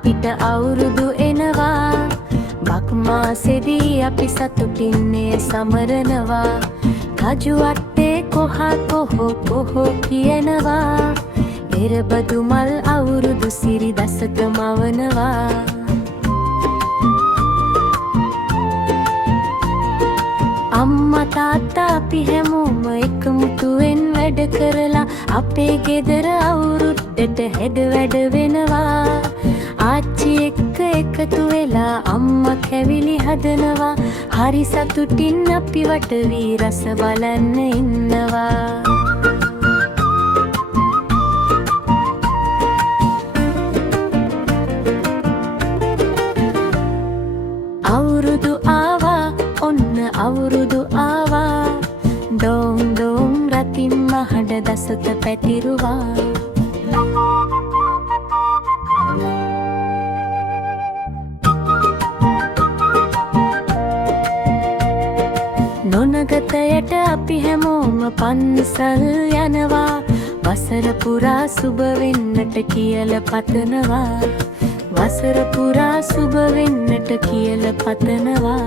අපිට අවුරුදු එනවා බක් මාසෙදී අපි සතුටින්නේ සමරනවා රජු වටේ කොහා කොහො කියනවා එරබදු මල් අවුරුදු සිරි දසක මවනවා අම්මා තාත්තා අපි හැමෝම එකමුතුවෙන් වැඩ කරලා අපේ ගෙදර අවුරුද්දට හෙද වැඩ වෙනවා ආච්චි එක්ක එකතු වෙලා අම්මා කැවිලි හදනවා හරි සතුටින් අපි වට වී රස බලන්න ඉන්නවා අවුරුදු ආවා ඔන්න අවුරුදු ආවා ඩෝං ඩෝං රතින් මහඩ දසත පැතිරුවා නොනගතයට අපි හැමෝම පන්සල් යනවා වසර පුරා සුබ වෙන්නට කියල පතනවා වසර පුරා සුබ වෙන්නට කියල පතනවා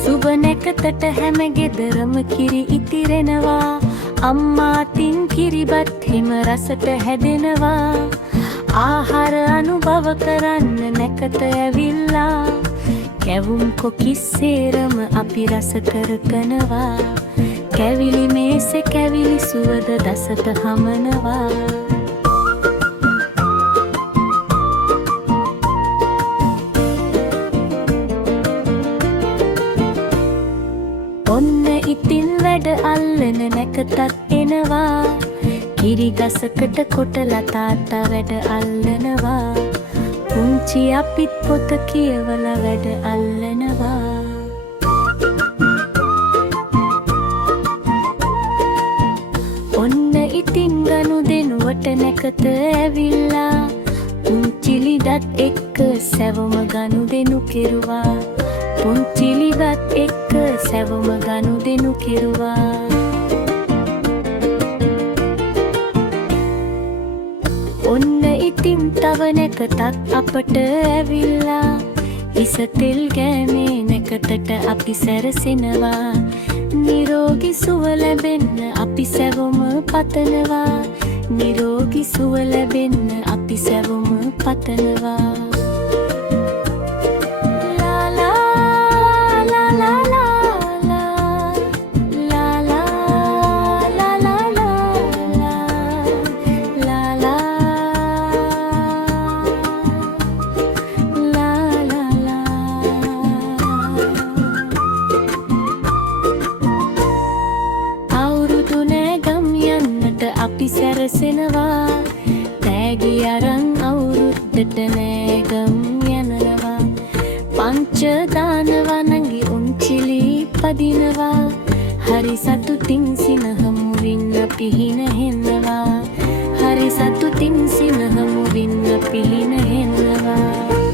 සුබ නැකතට හැම ගෙදරම කිරි ඉතිරෙනවා අම්මාතින් කිරිබත් හිම රසට හැදෙනවා ආහාර අනුභව කරන්න නැකත ඇවිල්ලා කැවුම් කොකිස් සේරම අපි රස කරකනවා කැවිලි මේසෙ කැවිලි සුවද දසත හමනවා ඔන්න ඉතින් වැඩ අල්ලන නැකතත් එනවා කිරි ගසකට කොටලා තාත්තා වැඩ අල්ලනවා පුංචි අපිත් පොත කියවලා වැඩ අල්ලනවා ඔන්න ඉතින් ගනුදෙනුවට නැකත ඇවිල්ලා පුංචිලිදත් එක්ක සැවොම ගනුදෙනු කෙරුවා පුංචිලිදත් එක්ක සැවොම ගනුදෙනු කෙරුවා ඔන්න ඉතින් තව නැකතත් අපට ඇවිල්ලා ඉසතෙල් ගෑමේ නැකතට අපි සැරසෙනවා නිරෝගි සුව ලැබෙන්න අපි සැවොම පතනවා නිරෝගි සුව ලැබෙන්න අපි සැවොම පතනවා අපි සැරසෙනවා තෑගි අරන් අවුරුද්දට නෑගම් යනවා පංච දානවා නංගි උන්චිලි පදිනවා හරි සතුටින් සිනහමුවින් අපි හිනහෙනවා හරි සතුටින් සිනහමුවින් අපි හිනහෙනවා